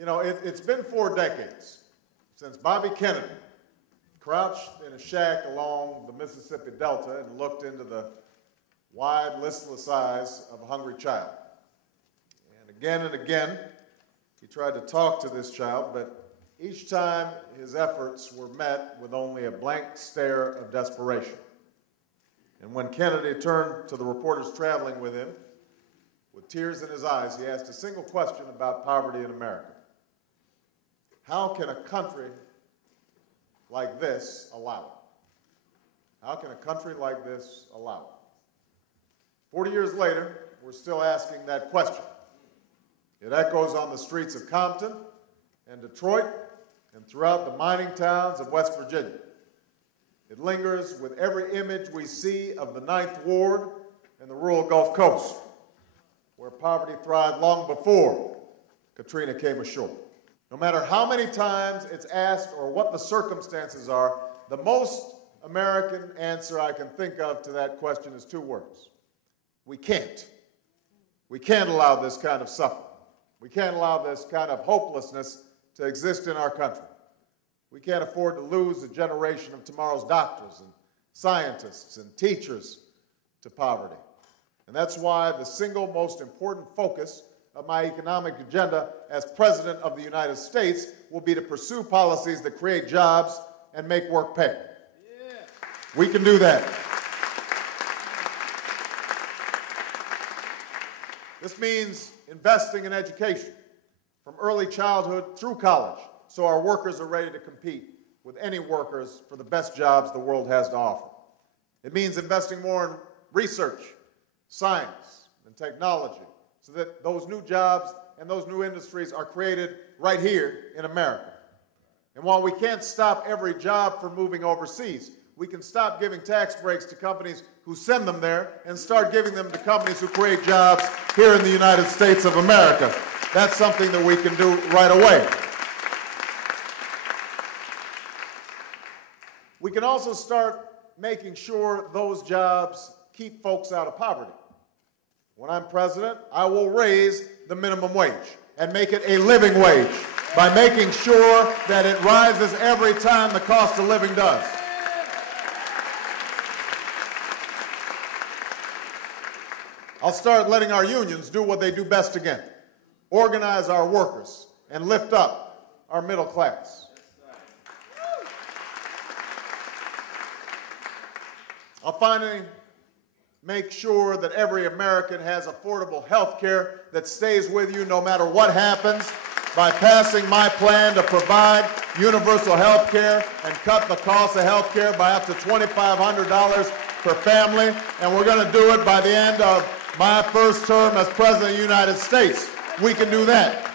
You know, it's been 4 decades since Bobby Kennedy crouched in a shack along the Mississippi Delta and looked into the wide, listless eyes of a hungry child. And again, he tried to talk to this child, but each time his efforts were met with only a blank stare of desperation. And when Kennedy turned to the reporters traveling with him, with tears in his eyes, he asked a single question about poverty in America. How can a country like this allow it? How can a country like this allow it? 40 years later, we're still asking that question. It echoes on the streets of Compton and Detroit and throughout the mining towns of West Virginia. It lingers with every image we see of the 9th Ward and the rural Gulf Coast, where poverty thrived long before Katrina came ashore. No matter how many times it's asked or what the circumstances are, the most American answer I can think of to that question is 2 words. We can't. We can't allow this kind of suffering. We can't allow this kind of hopelessness to exist in our country. We can't afford to lose a generation of tomorrow's doctors and scientists and teachers to poverty. And that's why the single most important focus of my economic agenda as President of the United States will be to pursue policies that create jobs and make work pay. Yeah. We can do that. This means investing in education from early childhood through college so our workers are ready to compete with any workers for the best jobs the world has to offer. It means investing more in research, science, and technology so that those new jobs and those new industries are created right here in America. And while we can't stop every job from moving overseas, we can stop giving tax breaks to companies who send them there and start giving them to companies who create jobs here in the United States of America. That's something that we can do right away. We can also start making sure those jobs keep folks out of poverty. When I'm president, I will raise the minimum wage and make it a living wage by making sure that it rises every time the cost of living does. I'll start letting our unions do what they do best again, organize our workers and lift up our middle class. I'll finally make sure that every American has affordable health care that stays with you no matter what happens by passing my plan to provide universal health care and cut the cost of health care by up to $2,500 per family. And we're going to do it by the end of my first term as President of the United States. We can do that.